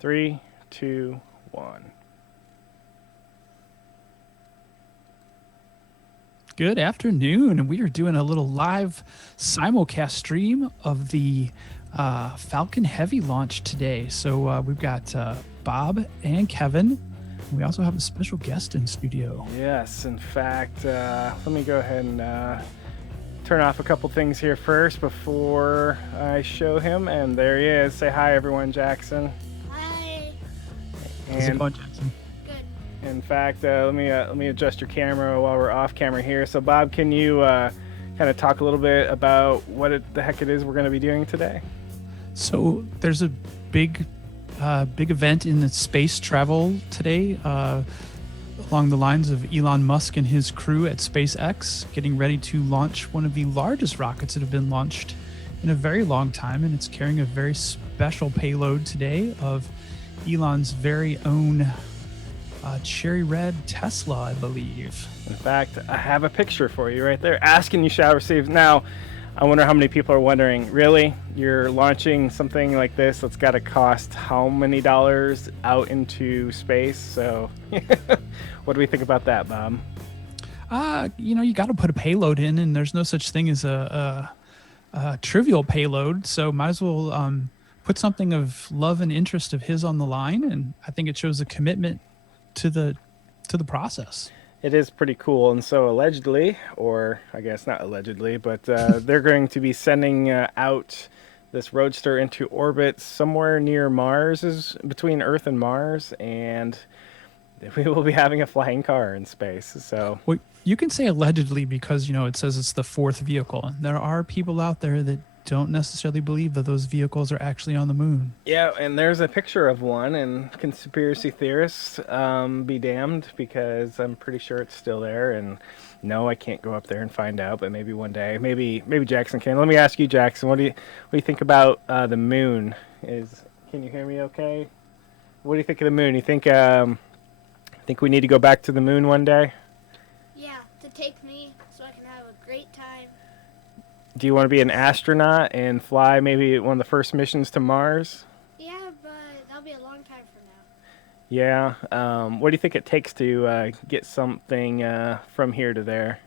Three, two, one. Good afternoon, and we are doing a little live simulcast stream of the Falcon Heavy launch today. So we've got Bob and Kevin. And we also have a special guest in studio. Yes, in fact, let me go ahead and turn off a couple things here first before I show him. And there he is. Say hi, everyone, Jackson. Hi. How's it And going, Jackson? Good. in fact, let me adjust your camera while we're off camera here. So, Bob, can you kind of talk a little bit about what the heck it is we're going to be doing today? So there's a big event in the space travel today, along the lines of Elon Musk and his crew at SpaceX, getting ready to launch one of the largest rockets that have been launched in a very long time, and it's carrying a very special payload today of Elon's very own cherry red Tesla, I believe. In fact, I have a picture for you right there. Ask and you shall receive. Now, I wonder how many people are wondering, really? You're launching something like this that's got to cost how many dollars out into space? So, what do we think about that, Bob? You got to put a payload in, and there's no such thing as a trivial payload. So might as well put something of love and interest of his on the line, and I think it shows a commitment to the process. It is pretty cool. And so, allegedly, or I guess not allegedly, but they're going to be sending out this roadster into orbit somewhere near Mars, is between Earth and Mars, and we will be having a flying car in space. So, Well, you can say allegedly because it says it's the fourth vehicle, and there are people out there that don't necessarily believe that those vehicles are actually on the moon. yeah, and there's a picture of one, and conspiracy theorists be damned, because I'm pretty sure it's still there. And no, I can't go up there and find out, but maybe one day, maybe Jackson can. Let me ask you, Jackson, what do you think about the moon? Can you hear me? Okay. What do you think of the moon? You think we need to go back to the moon one day? Yeah, to take me so I can have a great time. Do you want to be an astronaut and fly maybe one of the first missions to Mars? Yeah, but that'll be a long time from now. Yeah. What do you think it takes to get something from here to there?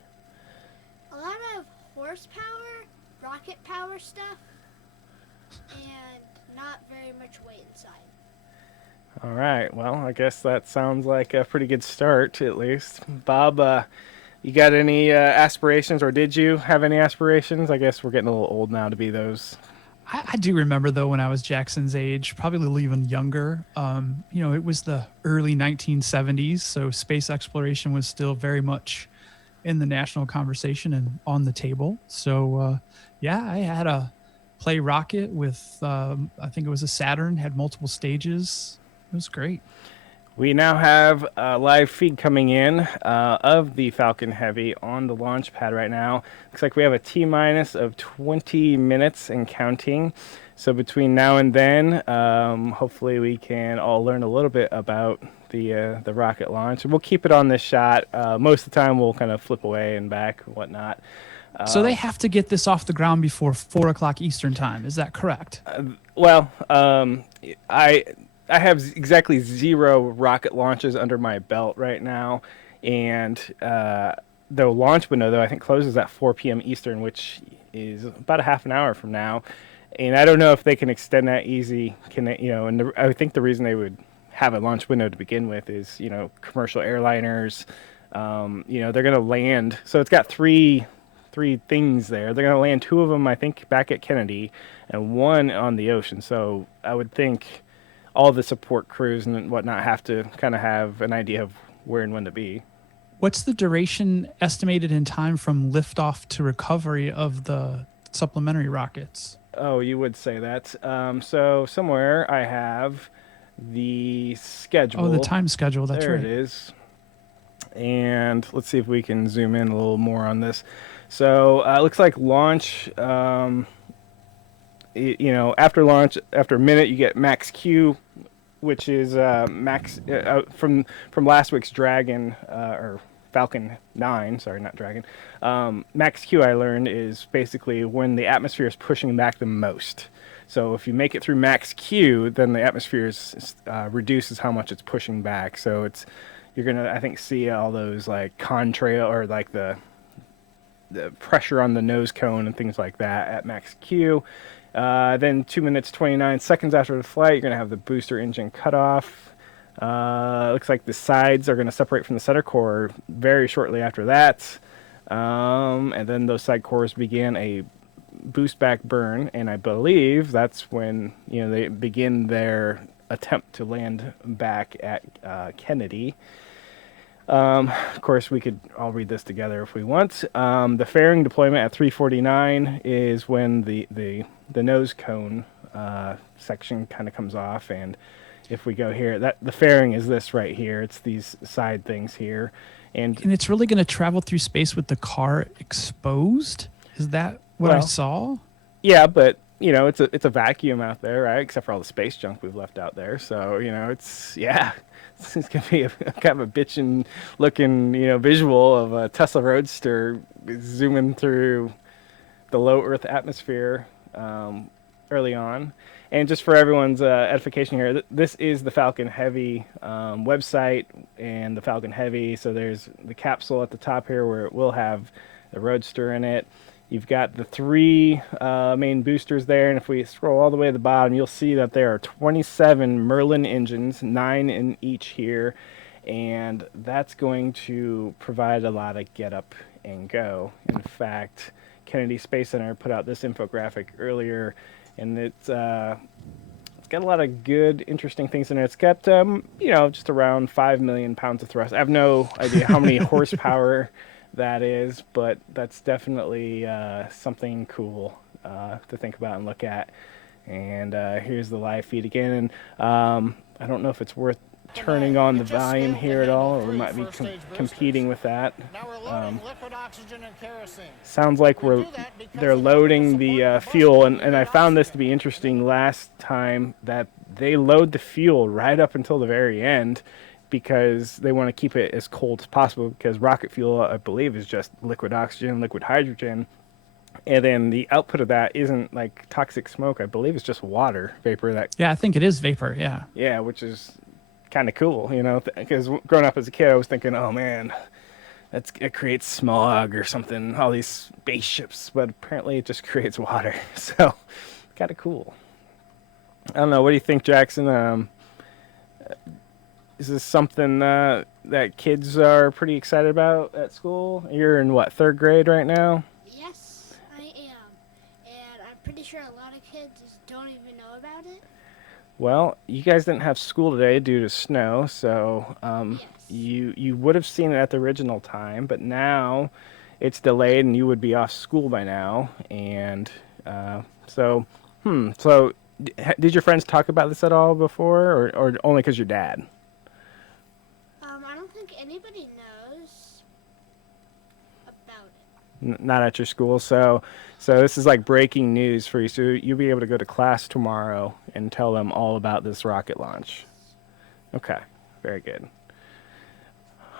A lot of horsepower, rocket power stuff, and not very much weight inside. All right. Well, I guess that sounds like a pretty good start, at least. Bob, you got any aspirations, or did you have any aspirations? I guess we're getting a little old now to be those. I do remember though when I was Jackson's age, probably a little even younger. It was the early 1970s, so space exploration was still very much in the national conversation and on the table. So I had a play rocket with I think it was a Saturn, had multiple stages. It was great. We now have a live feed coming in of the Falcon Heavy on the launch pad right now. Looks like we have a T minus of 20 minutes and counting. So between now and then, hopefully we can all learn a little bit about the rocket launch. We'll keep it on this shot. Most of the time we'll kind of flip away and back and whatnot. So they have to get this off the ground before 4 o'clock Eastern time. Is that correct? Well, I have exactly 0 rocket launches under my belt right now, and the launch window, though, I think closes at 4 p.m. Eastern, which is about a half an hour from now. And I don't know if they can extend that easy. Can they? And I think the reason they would have a launch window to begin with is, commercial airliners. They're going to land. So it's got three things there. They're going to land 2 of them, I think, back at Kennedy, and 1 on the ocean. So I would think all the support crews and whatnot have to kind of have an idea of where and when to be. What's the duration estimated in time from liftoff to recovery of the supplementary rockets? Oh, you would say that. So somewhere I have the schedule. Oh, the time schedule. That's there right. It is. And let's see if we can zoom in a little more on this. So it looks like launch. After launch, after a minute, you get max Q, which is max from last week's Dragon or Falcon 9. Sorry, not Dragon. Max Q, I learned, is basically when the atmosphere is pushing back the most. So if you make it through max Q, then the atmosphere reduces how much it's pushing back. So you're gonna, I think, see all those like contrail, or like the pressure on the nose cone and things like that at max Q. Then 2 minutes 29 seconds after the flight, you're going to have the booster engine cut off. Looks like the sides are going to separate from the center core very shortly after that. And then those side cores begin a boost back burn, and I believe that's when they begin their attempt to land back at Kennedy. Of course, we could all read this together if we want. The fairing deployment at 3:49 is when the nose cone section kind of comes off, and if we go here, the fairing is this right here. It's these side things here, and it's really going to travel through space with the car exposed. Is that what I saw? Yeah, but it's a vacuum out there, right? Except for all the space junk we've left out there. So it's gonna be kind of a bitchin' looking visual of a Tesla Roadster zooming through the low Earth atmosphere early on. And just for everyone's edification here, this is the Falcon Heavy website and the Falcon Heavy. So there's the capsule at the top here where it will have the Roadster in it. You've got the 3 main boosters there, and if we scroll all the way to the bottom, you'll see that there are 27 Merlin engines, 9 in each here, and that's going to provide a lot of get up and go. In fact, Kennedy Space Center put out this infographic earlier, and it's got a lot of good, interesting things in it. It's got, just around 5 million pounds of thrust. I have no idea how many horsepower that is, but that's definitely something cool to think about and look at. And here's the live feed again. And I don't know if it's worth turning on the volume here at all, or we might be competing with that. Sounds like they're loading the fuel, and I found this to be interesting last time, that they load the fuel right up until the very end, because they want to keep it as cold as possible, because rocket fuel, I believe, is just liquid oxygen, liquid hydrogen, and then the output of that isn't like toxic smoke. I believe it's just water vapor. Yeah, I think it is vapor, yeah, which is kind of cool, because growing up as a kid, I was thinking, oh man, it creates smog or something, all these spaceships, but apparently it just creates water. So kind of cool. I don't know, what do you think, Jackson? Is this something that kids are pretty excited about at school? You're in what, 3rd grade right now? Yes, I am. And I'm pretty sure a lot of kids don't even know about it. Well, you guys didn't have school today due to snow, so Yes. you would have seen it at the original time, but now it's delayed and you would be off school by now. And so did your friends talk about this at all before, or only because your dad? I don't think anybody knows about it. Not at your school. So this is like breaking news for you. So you'll be able to go to class tomorrow and tell them all about this rocket launch. Okay, very good.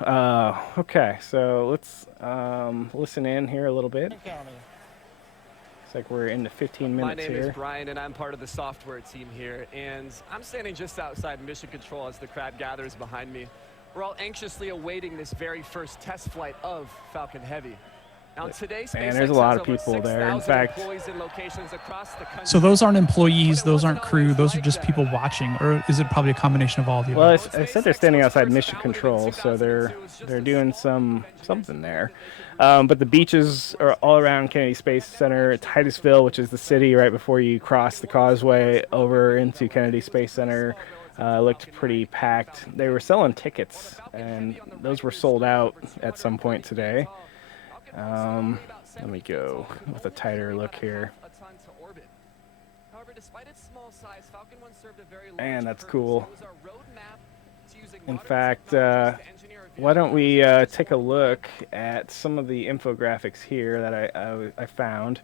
Okay, so let's listen in here a little bit. It's like we're into 15 minutes here. My name is Brian, and I'm part of the software team here. And I'm standing just outside Mission Control as the crowd gathers behind me. We're all anxiously awaiting this very first test flight of Falcon Heavy. Now, today, and there's a lot of people there. In fact, so those aren't employees, those aren't crew, those are just people watching, or is it probably a combination of all of you? Well, I said they're standing outside Mission Control, so they're doing something there. But the beaches are all around Kennedy Space Center. Titusville, which is the city right before you cross the causeway over into Kennedy Space Center, looked pretty packed. They were selling tickets, and those were sold out at some point today. Let me go with a tighter look here. Man, that's cool. In fact, why don't we take a look at some of the infographics here that I found.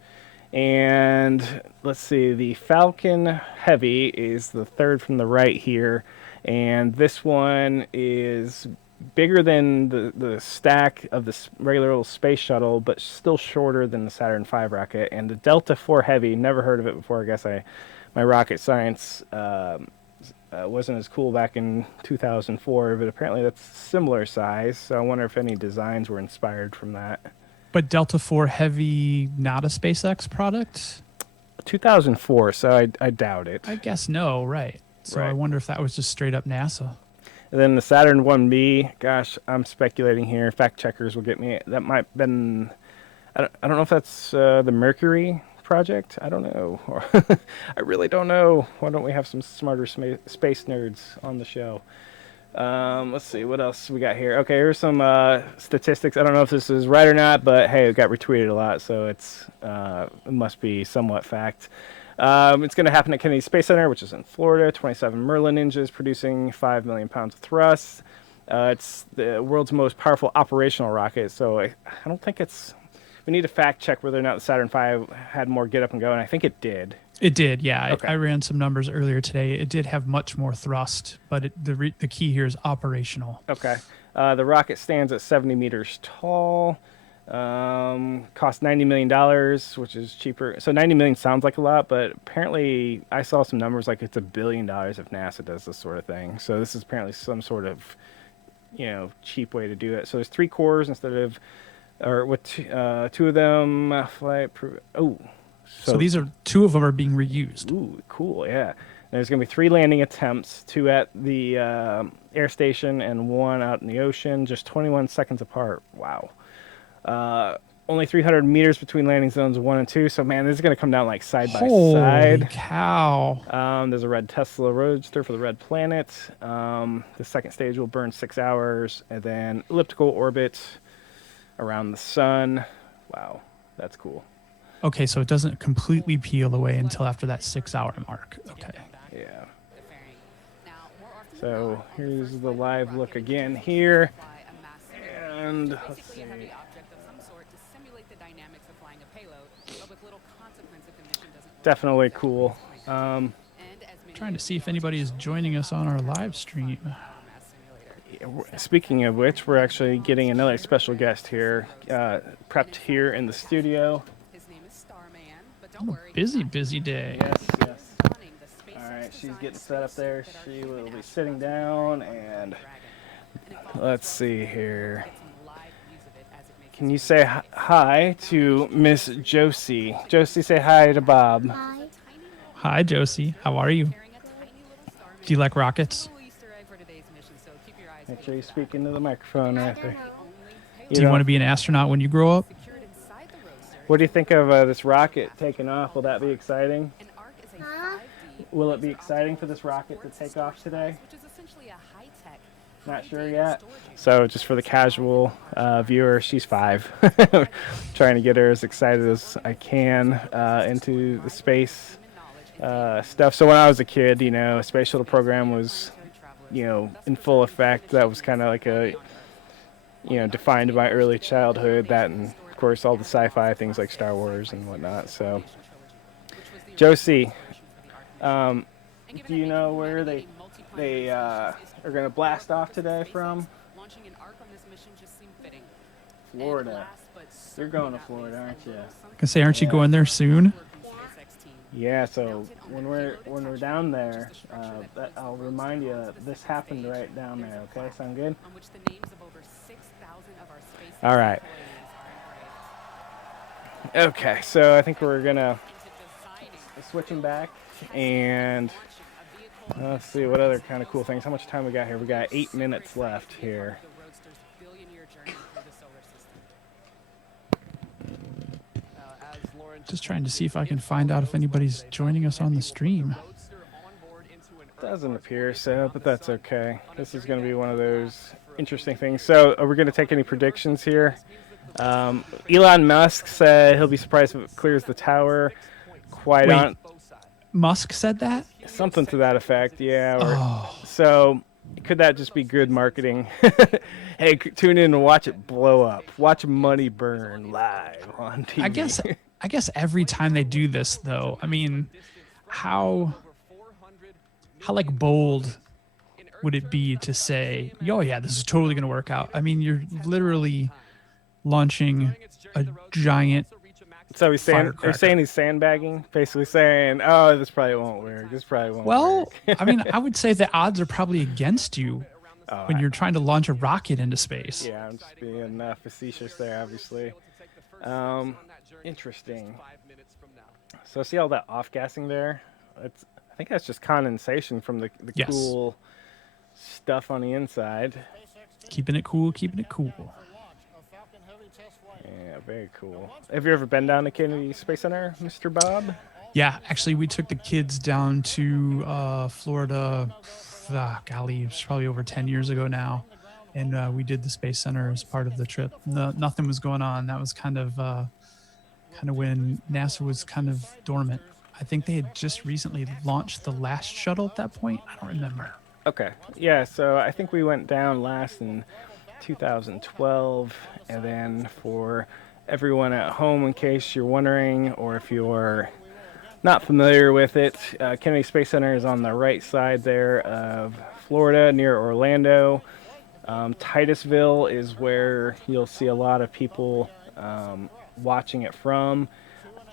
And let's see, the Falcon Heavy is the 3rd from the right here. And this one is bigger than the stack of the regular little space shuttle, but still shorter than the Saturn V rocket. And the Delta IV Heavy, never heard of it before. I guess I my rocket science wasn't as cool back in 2004, but apparently that's similar size. So I wonder if any designs were inspired from that. But Delta IV Heavy, not a SpaceX product? 2004, so I doubt it. I guess no, right. So I Right. wonder if that was just straight up NASA. And then the Saturn 1B, gosh, I'm speculating here. Fact checkers will get me. That might have been, I don't know if that's the Mercury project. I don't know. I really don't know. Why don't we have some smarter space nerds on the show? Let's see, what else we got here? Okay, here's some statistics. I don't know if this is right or not, but hey, it got retweeted a lot, so it must be somewhat fact. It's going to happen at Kennedy Space Center, which is in Florida. 27 Merlin engines producing 5 million pounds of thrust. It's the world's most powerful operational rocket, so I don't think it's... We need to fact check whether or not the Saturn V had more get up and go, and I think it did. It did, yeah. Okay. I ran some numbers earlier today. It did have much more thrust, but the key here is operational. Okay. The rocket stands at 70 meters tall. Cost $90 million, which is cheaper. So $90 million sounds like a lot, but apparently I saw some numbers like it's $1 billion if NASA does this sort of thing. So this is apparently some sort of, cheap way to do it. So there's 3 cores instead of, or with 2 of them flight. So these are 2 of them are being reused. Ooh, cool, yeah. There's going to be 3 landing attempts, 2 at the air station and 1 out in the ocean, just 21 seconds apart. Wow. Only 300 meters between landing zones 1 and 2. So, man, this is going to come down like side by side. Holy cow. There's a red Tesla Roadster for the red planet. The second stage will burn 6 hours, and then elliptical orbit around the sun. Wow, that's cool. Okay, so it doesn't completely peel away until after that 6-hour mark. Okay. Yeah. So here's the live look again here. And let's see. Definitely cool. Trying to see if anybody is joining us on our live stream. Speaking of which, we're actually getting another special guest here, prepped here in the studio. Busy day. Yes. All right, she's getting set up there. She will be sitting down, and let's see here. Can you say hi to Miss Josie? Josie, say hi to Bob. Hi. Hi, Josie. How are you? Do you like rockets? Make sure you speak into the microphone right there. Do you want to be an astronaut when you grow up? What do you think of this rocket taking off? Will that be exciting? Huh? Will it be exciting for this rocket to take off today? Not sure yet. So just for the casual viewer, she's 5. Trying to get her as excited as I can into the space stuff. So when I was a kid, space shuttle program was, in full effect. That was kind of like a, defined my early childhood. That and of course all the sci-fi things like Star Wars and whatnot. So, Josie, do you know where they are going to blast off today from? Florida. You're going to Florida, aren't you? I say, aren't you going there soon? Yeah. So when we're down there, I'll remind you this happened right down there. Okay, sound good? All right. Okay, so I think we're gonna switching back and let's see what other kind of cool things. How much time we got here? We got 8 minutes left here. Just trying to see if I can find out if anybody's joining us on the stream. Doesn't appear so, but that's okay. This is going to be one of those interesting things. So, are we going to take any predictions here? Elon Musk said he'll be surprised if it clears the tower. Wait, Musk said that? Something to that effect, yeah. Oh. So, could that just be good marketing? Hey, tune in and watch it blow up. Watch money burn live on TV. I guess every time they do this, though, I mean, how like bold would it be to say, "Oh yeah, this is totally going to work out"? I mean, you're literally launching a giant So he's saying, they're firecracker. saying he's sandbagging, basically saying, "Oh, this probably won't work. This probably won't Well, work." I mean, I would say the odds are probably against you Oh, when you're trying to launch a rocket into space. yeah, I'm just being facetious there, obviously. Interesting. So see all that off-gassing there? I think that's just condensation from the Yes. cool stuff on the inside. Keeping it cool, keeping it cool. Yeah, very cool. Have you ever been down to Kennedy Space Center, Mr. Bob? Yeah, actually, we took the kids down to Florida. Golly, it was probably over 10 years ago now, and we did the Space Center as part of the trip. Nothing was going on. That was kind of when NASA was kind of dormant. I think they had just recently launched the last shuttle at that point. I don't remember. Okay. Yeah, so I think we went down last in 2012, and then for everyone at home, in case you're wondering, or if you're not familiar with it, Kennedy Space Center is on the right side there of Florida, near Orlando. Titusville is where you'll see a lot of people watching it from.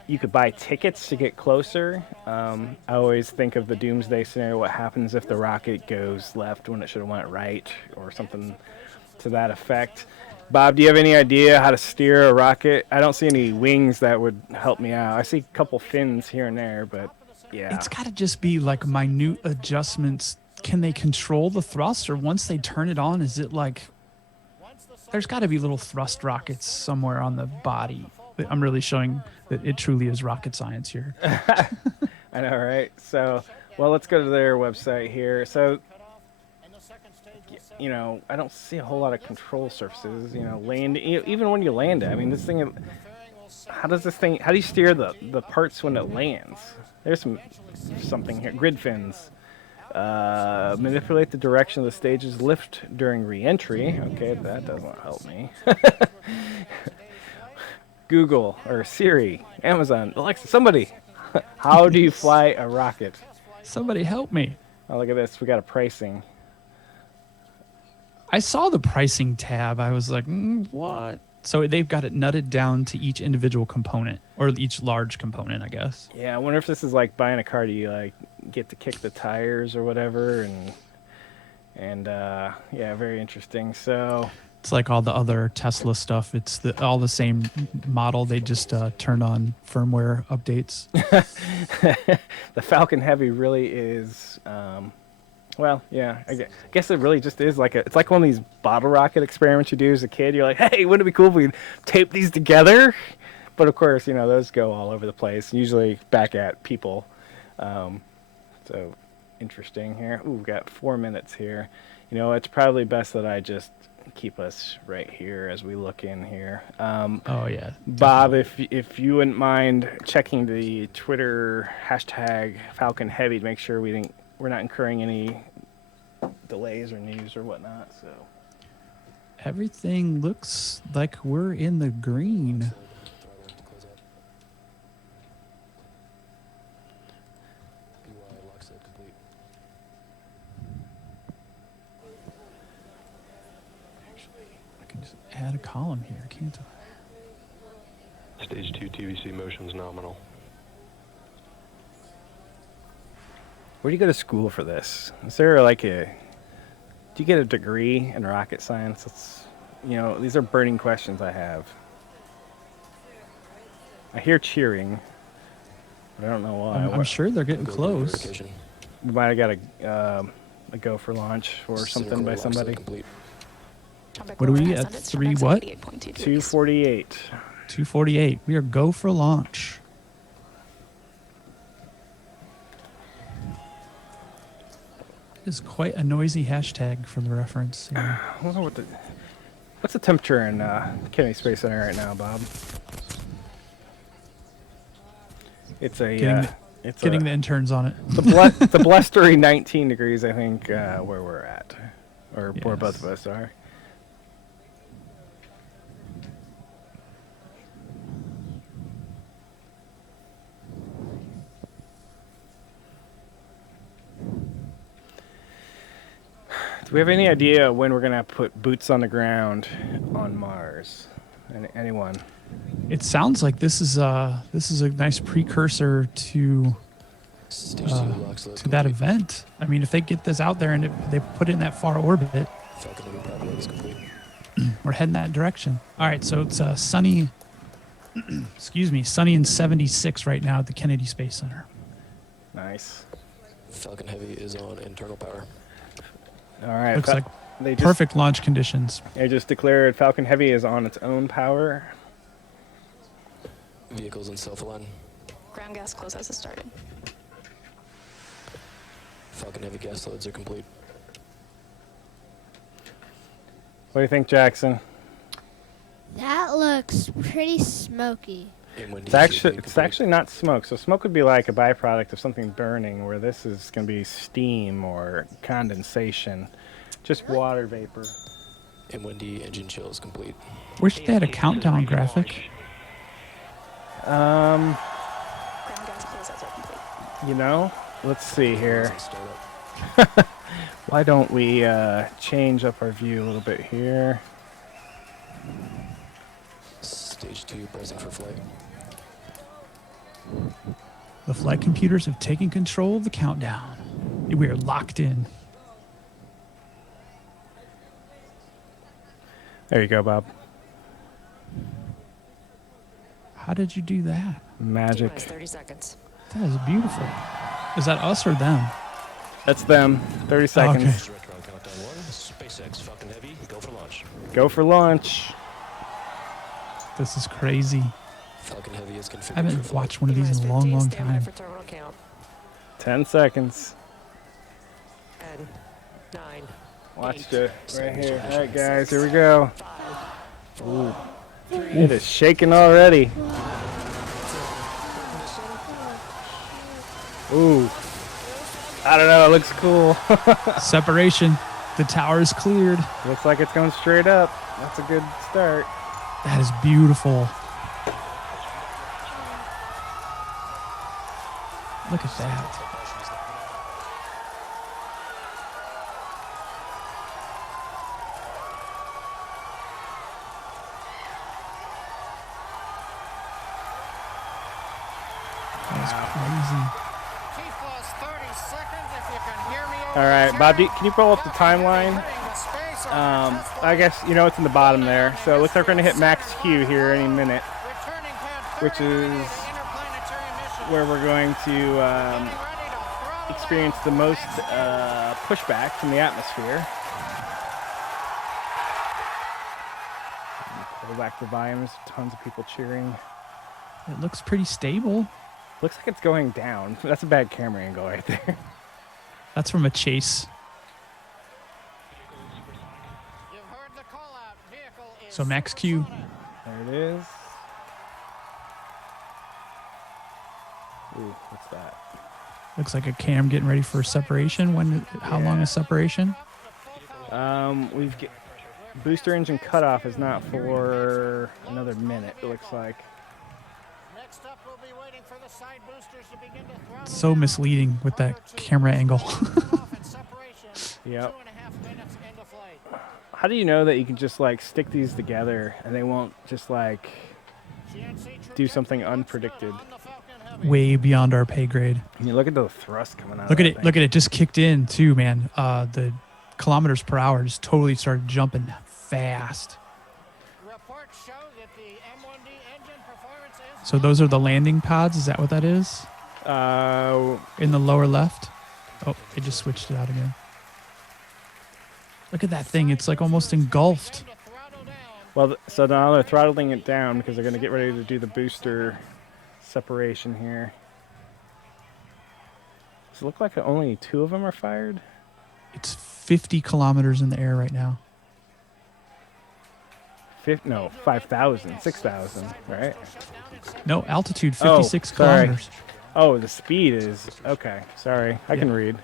You could buy tickets to get closer. I always think of the doomsday scenario, what happens if the rocket goes left when it should have went right, or something to that effect. Bob, do you have any idea how to steer a rocket? I don't see any wings that would help me out. I see a couple fins here and there, but yeah. It's got to just be like minute adjustments. Can they control the thrust, or once they turn it on, is it like there's got to be little thrust rockets somewhere on the body? I'm really showing that it truly is rocket science here. I know, right? So, well, let's go to their website here. So, you know, I don't see a whole lot of control surfaces, you know, even when you land it. I mean, this thing, how do you steer the parts when it lands? There's something here. Grid fins. Manipulate the direction of the stage's lift during re-entry. Okay, that doesn't help me. Google or Siri, Amazon, Alexa, somebody. How do you fly a rocket? Somebody help me. Oh, look at this. We got a pricing. I saw the pricing tab. I was like, what? So they've got it nutted down to each individual component, or each large component, I guess. Yeah, I wonder if this is like buying a car. Do you like get to kick the tires or whatever? And yeah, very interesting. So it's like all the other Tesla stuff. It's all the same model. They just turn on firmware updates. The Falcon Heavy really is. Well, yeah, I guess it really just is it's like one of these bottle rocket experiments you do as a kid. You're like, hey, wouldn't it be cool if we tape these together? But of course, you know, those go all over the place, usually back at people. So interesting here. Ooh, we've got 4 minutes here. You know, it's probably best that I just keep us right here as we look in here. Oh, yeah. Bob, if you wouldn't mind checking the Twitter hashtag Falcon Heavy to make sure we're not incurring any delays or news or whatnot. So everything looks like we're in the green. Actually, I can just add a column here, can't I? Stage 2 TVC motion's nominal. where do you go to school for this? Is there do you get a degree in rocket science? These are burning questions I have. I hear cheering, but I don't know why. I'm sure they're getting close. We might have got a go for launch or something by somebody. What are we at? 3 what? 248. 248. We are go for launch. It is quite a noisy hashtag for the reference. Yeah. I wonder what's the temperature in Kennedy Space Center right now, Bob? It's Getting the interns on it. It's a blustery 19 degrees, I think, where we're at, or where Yes. both of us are. Do we have any idea when we're gonna put boots on the ground on Mars? Anyone? It sounds like this is a nice precursor to Stage 2 lock slip that complete. event. I mean, if they get this out there and they put it in that far orbit, Falcon Heavy prep load is complete. we're heading that direction. All right, so it's sunny. Excuse me, sunny and 76 right now at the Kennedy Space Center. Nice. Falcon Heavy is on internal power. All right. Looks like they just, perfect launch conditions. They just declared Falcon Heavy is on its own power. Vehicles in self-align. Ground gas close as it started. Falcon Heavy gas loads are complete. What do you think, Jackson? That looks pretty smoky. It's actually not smoke. So smoke would be like a byproduct of something burning, where this is going to be steam or condensation, just water vapor. M1D engine chill is complete. Wish they had a countdown graphic. Ground gas close as are complete. You know, let's see here. Startup. Why don't we change up our view a little bit here? Stage 2 present for flight. The flight computers have taken control of the countdown. We are locked in. There you go, Bob. How did you do that? Magic. T-minus 30 seconds. That is beautiful. Is that us or them? That's them. 30 seconds. Okay. Direct round countdown 1. SpaceX Falcon Heavy, go for launch. Go for launch. This is crazy. Falcon Heavy is configured I for haven't flight. watched one of these in a T-minus long, 15, long stand by time. for terminal count. 10 seconds. 10, 9, Watch it right here. All right, guys, here we go. 5, Ooh. It is shaking already. Ooh. I don't know. It looks cool. Separation. The tower is cleared. Looks like it's going straight up. That's a good start. That is beautiful. Look at that. That is crazy. All right, Bob, can you pull up the timeline? I guess, you know, it's in the bottom there. So it looks like we're going to hit max Q here any minute, which is where we're going to experience the most pushback from the atmosphere. Pull back the volumes, tons of people cheering. It looks pretty stable. Looks like it's going down. That's a bad camera angle right there. That's from a chase. So max Q. There it is. Ooh, what's that? Looks like a cam getting ready for separation. How long is separation? Booster engine cutoff is not for another minute, it looks like. So misleading with that camera angle. Yep. How do you know that you can just like stick these together and they won't just like do something unpredicted? Way beyond our pay grade. I mean, look at the thrust coming out. Look of at that it. Look thing. at it. Just kicked in too, man. The kilometers per hour just totally started jumping fast. So those are the landing pods. Is that what that is? In the lower left. Oh, it just switched it out again. Look at that thing. It's like almost engulfed. Well, so now they're throttling it down because they're going to get ready to do the booster separation here. Does it look like only 2 of them are fired? It's 50 kilometers in the air right now. 5,000, 6,000, right? No, altitude 56 sorry. kilometers. Oh, the speed is, okay, sorry. I can read.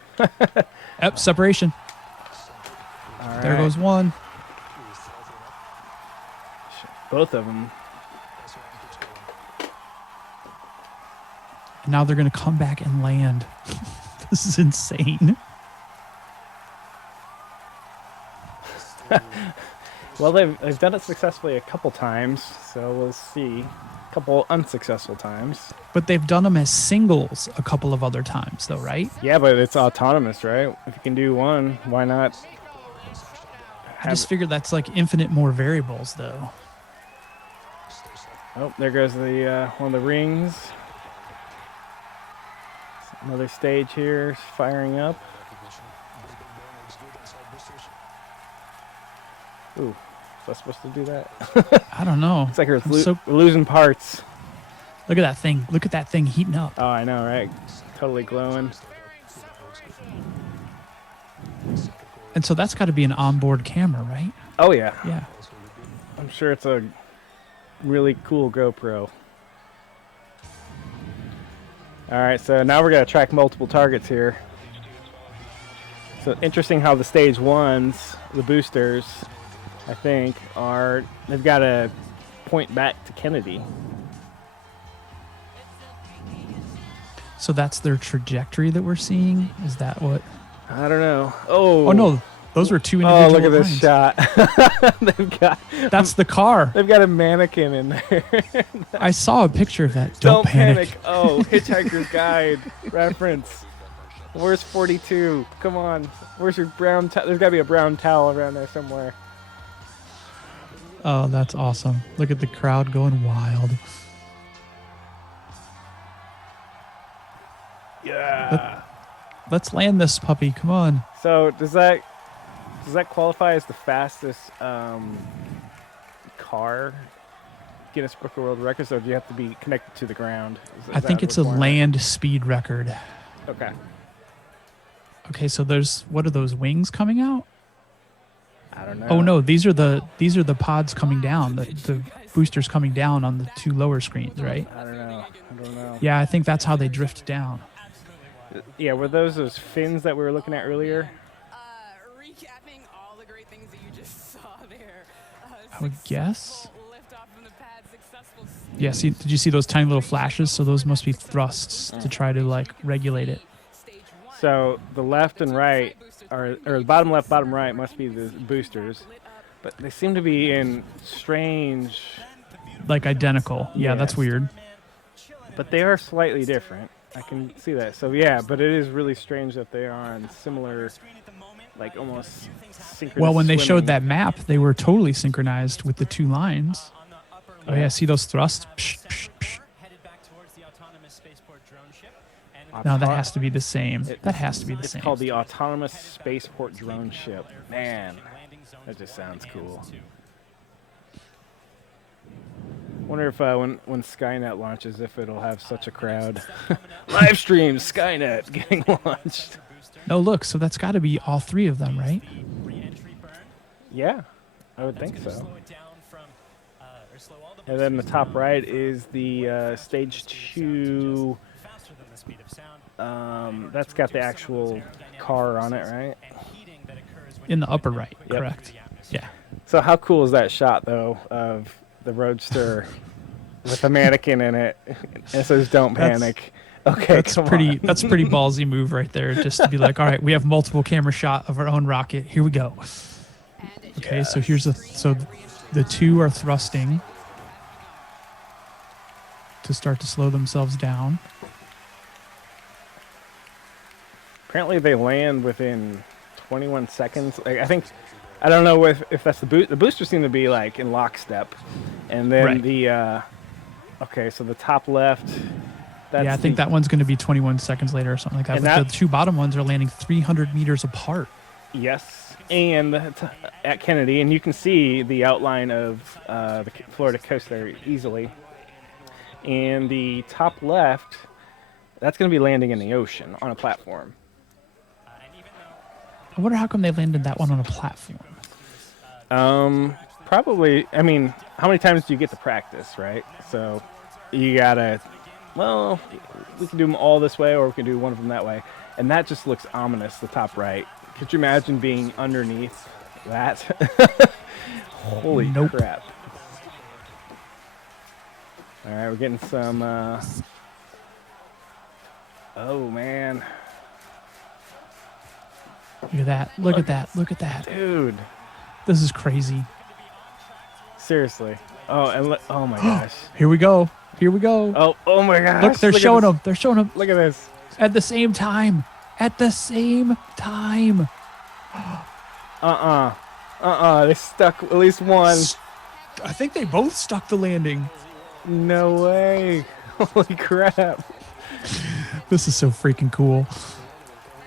Yep, separation. All There right. goes one. Both of them. And now they're going to come back and land. This is insane. Well, they've done it successfully a couple times, so we'll see. A couple unsuccessful times. But they've done them as singles a couple of other times, though, right? Yeah, but it's autonomous, right? If you can do one, why not? I just figured that's like infinite more variables, though. Oh, there goes the one of the rings. Another stage here, firing up. Ooh, was I supposed to do that? I don't know. It's like we're So losing parts. look at that thing. Look at that thing heating up. Oh, I know, right? Totally glowing. And so that's got to be an onboard camera, right? Oh, yeah. Yeah. I'm sure it's a really cool GoPro. All right, so now we're going to track multiple targets here. So interesting how the stage ones, the boosters, I think, they've got to point back to Kennedy. So that's their trajectory that we're seeing? Is that what? I don't know. Oh, no. Those were two Oh, individual look at this lines. shot. That's the car. They've got a mannequin in there. I saw a picture of that. Don't panic. Oh, Hitchhiker's Guide reference. Where's 42? Come on. Where's your brown towel? There's got to be a brown towel around there somewhere. Oh, that's awesome. Look at the crowd going wild. Yeah. Let's land this puppy. Come on. So does that qualify as the fastest car Guinness Book of World Records, or do you have to be connected to the ground? I think it's a land speed record. Okay. Okay, so what are those wings coming out? I don't know. Oh no, these are the pods coming down, the boosters coming down on the two lower screens, right? I don't know. Yeah, I think that's how they drift down. Yeah, were those fins that we were looking at earlier? Recapping all the great things that you just saw there. I would guess. Liftoff from the pad, successful. Yeah, did you see those tiny little flashes? So those must be thrusts to try to like regulate it. So the left and right, or the bottom left, bottom right must be the boosters, but they seem to be in strange. Like identical. Yeah, that's Yes. weird. But they are slightly different. I can see that. So yeah, but it is really strange that they are on similar, like almost synchronous. Well, when they showed swimming. that map, they were totally synchronized with the two lines. Oh yeah, see those thrusts? Psh, psh, psh. No, that has to be the same. That has to be the It's same. called the Autonomous Spaceport Drone Ship. Man, that just sounds cool. Wonder if when Skynet launches, if it'll have such a crowd. Live stream Skynet getting launched. No, look, so that's got to be all three of them, right? Yeah, I would think so. And then the top right is the stage 2. That's got the actual car on it, right? In the upper right, Yep. correct. Yeah. So how cool is that shot, though, of the Roadster with a mannequin in it? It says, "Don't panic." Okay, That's come pretty. on. That's a pretty ballsy move right there. Just to be like, all right, we have multiple camera shot of our own rocket. Here we go. Okay, so here's so the two are thrusting to start to slow themselves down. Apparently, they land within 21 seconds. Like, I don't know if that's the boost. The boosters seem to be like in lockstep, and then Right. the okay, so the top left. That's Yeah, I think that one's going to be 21 seconds later or something like that. And But that- the two bottom ones are landing 300 meters apart. Yes, and at Kennedy, and you can see the outline of the Florida coast there easily. And the top left, that's going to be landing in the ocean on a platform. I wonder how come they landed that one on a platform. Probably. I mean, how many times do you get to practice, right? So you gotta. Well, we can do them all this way, or we can do one of them that way, and that just looks ominous. The top right. Could you imagine being underneath that? Holy Nope. crap! All right, we're getting some. Oh man, Look at that. Look at that. Look at that. dude. This is crazy. Seriously. Oh, and oh my gosh. Here we go. Here we go. Oh my gosh. Look, they're at showing this. them. They're showing them Look at this. at the same time. At the same time. They stuck at least one. I think they both stuck the landing. No way. Holy crap. This is so freaking cool.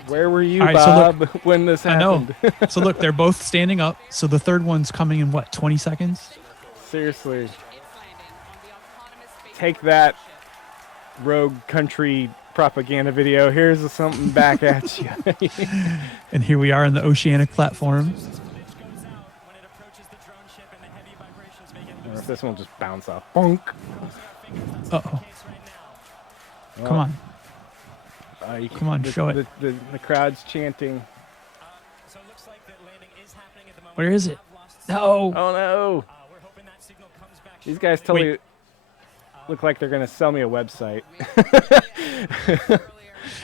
Where were you, All right, so Bob, look, when this I know. happened? So look, they're both standing up. So the third one's coming in what, 20 seconds? Seriously. Take that, rogue country propaganda video. Here's something back at you. And here we are in the oceanic platform. I wonder if this one will just bounce off. Bonk. Uh-oh. Come on. Come on, show it. The crowd's chanting. Where is it? No. Oh no. These guys totally look like they're going to sell me a website.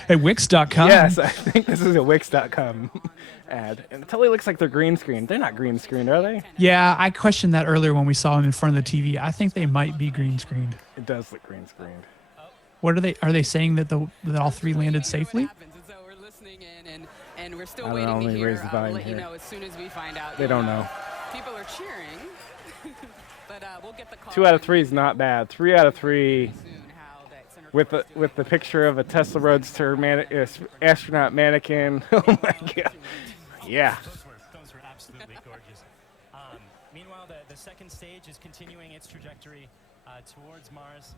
Hey, Wix.com. Yes, I think this is a Wix.com ad. And it totally looks like they're green screened. They're not green screened, are they? Yeah, I questioned that earlier when we saw them in front of the TV. I think they might be green screened. It does look green screened. What are they? Are they saying that that all three landed safely? So we're listening in, and we're still I don't waiting know, to let me hear. raise the volume Let you here. know as soon as we find out. They don't know. People are cheering, but we'll get the call. 2 out of 3 is not bad. 3 out of 3 soon how that center with the picture of a Tesla Roadster astronaut mannequin. Oh my god. Yeah. Those were absolutely gorgeous. Meanwhile, the second stage is continuing its trajectory towards Mars.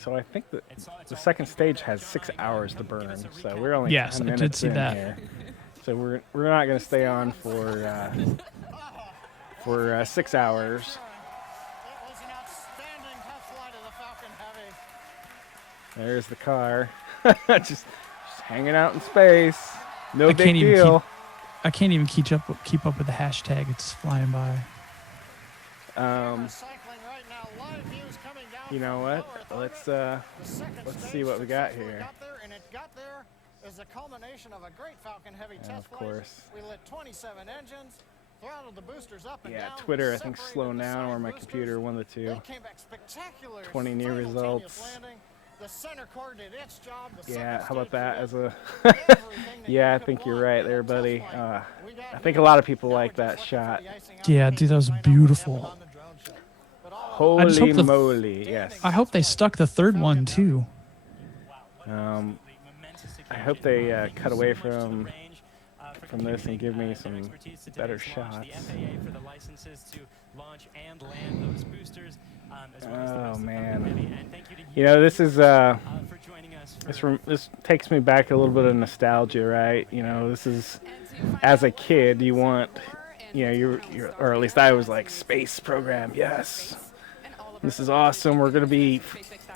So I think that the second stage has 6 hours to burn. So we're only Yes, 10 I did minutes see in that. here. So we're not going to stay on for 6 hours. It was an outstanding test flight of the Falcon Heavy. There's the car, just hanging out in space. No I big can't even deal. I can't even keep up with the hashtag. It's flying by. Cycling right now, live views coming down You know from what? lower Let's Thunder. The second let's see stage what we got successfully here. got there, and it got there as the culmination of a great Falcon Heavy test of flight. course. We lit 27 engines, throttled the boosters up and Yeah, down. Twitter I think separated slowing the down, side or my boosters. computer, one of the two. They came back spectacular. 20 new simultaneous results. landing. The center core did its job. The Yeah, second how about stage that did as a? everything that Yeah, I you could think you're want right in a there, test buddy. flight. We got I think here. a lot of people Now like we're that just looking for shot. the icing on Yeah, the dude, that was cake to find out what beautiful. happened on the drone show. But all I just Holy hope the- moly! Yes. I hope they stuck the third one too. I hope they cut away from this and give me some better shots. Oh man! You know, this is this takes me back a little bit of nostalgia, right? You know, this is as a kid, you want, you know, you're or at least I was like, space program, yes. This is awesome. We're gonna be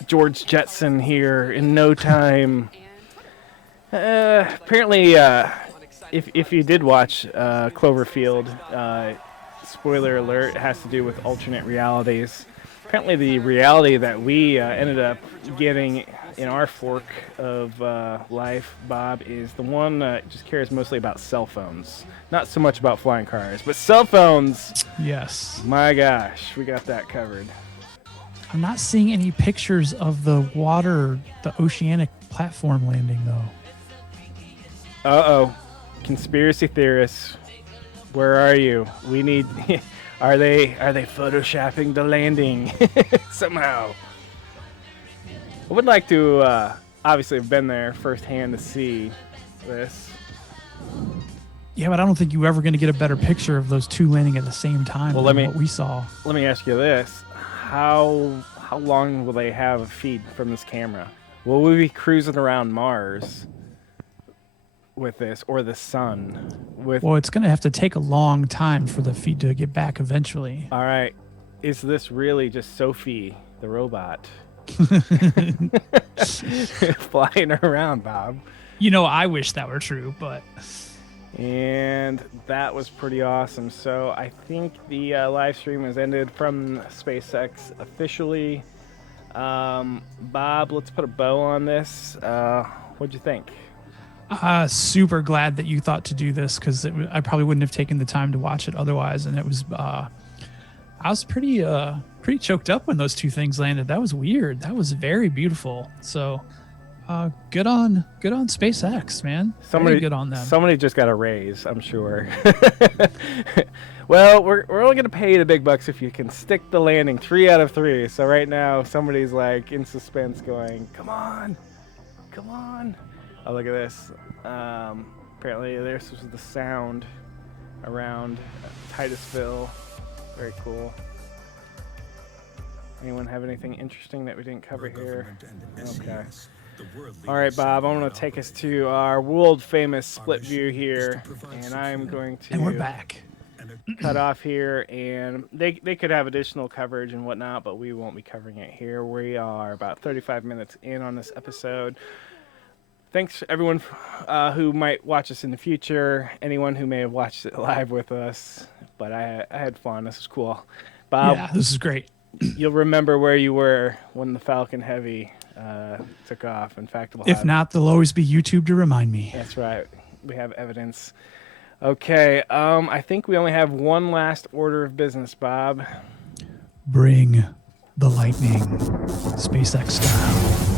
George Jetson here in no time. Apparently, if you did watch Cloverfield, spoiler alert, it has to do with alternate realities. Apparently, the reality that we ended up getting in our fork of life, Bob, is the one that just cares mostly about cell phones. Not so much about flying cars, but cell phones. Yes. My gosh, we got that covered. I'm not seeing any pictures of the water, the oceanic platform landing though. Uh-oh. Conspiracy theorists. Where are you? We need are they photoshopping the landing somehow? I would like to obviously have been there firsthand to see this. Yeah, but I don't think you're ever going to get a better picture of those two landing at the same time Well, than what we saw. Let me ask you this. How long will they have a feed from this camera? Will we be cruising around Mars with this, or the sun? Well, it's going to have to take a long time for the feed to get back eventually. All right. Is this really just Sophie, the robot, flying around, Bob? You know, I wish that were true, but And that was pretty awesome. So I think the live stream has ended from SpaceX officially. Bob, let's put a bow on this. What'd you think? super glad that you thought to do this because I probably wouldn't have taken the time to watch it otherwise. And it was, I I was pretty choked up when those two things landed. That was weird. That was very beautiful. So, good on SpaceX, man. Very good on them. Somebody just got a raise, I'm sure. Well, we're only gonna pay you the big bucks if you can stick the landing 3 out of 3. So right now, somebody's like in suspense, going, "Come on, come on!" Oh, look at this. Apparently, this was the sound around Titusville. Very cool. Anyone have anything interesting that we didn't cover here? Okay. All right, Bob, I'm going to take us to our world-famous split view here, and I'm going to... And we're back. Cut off here, and they could have additional coverage and whatnot, but we won't be covering it here. We are about 35 minutes in on this episode. Thanks, everyone who might watch us in the future, anyone who may have watched it live with us, but I had fun. This was cool. Bob, yeah, this is great. You'll remember where you were when the Falcon Heavy took off. In fact, if not, there'll always be YouTube to remind me. That's right. We have evidence. Okay, I think we only have one last order of business, Bob. Bring the lightning, SpaceX style.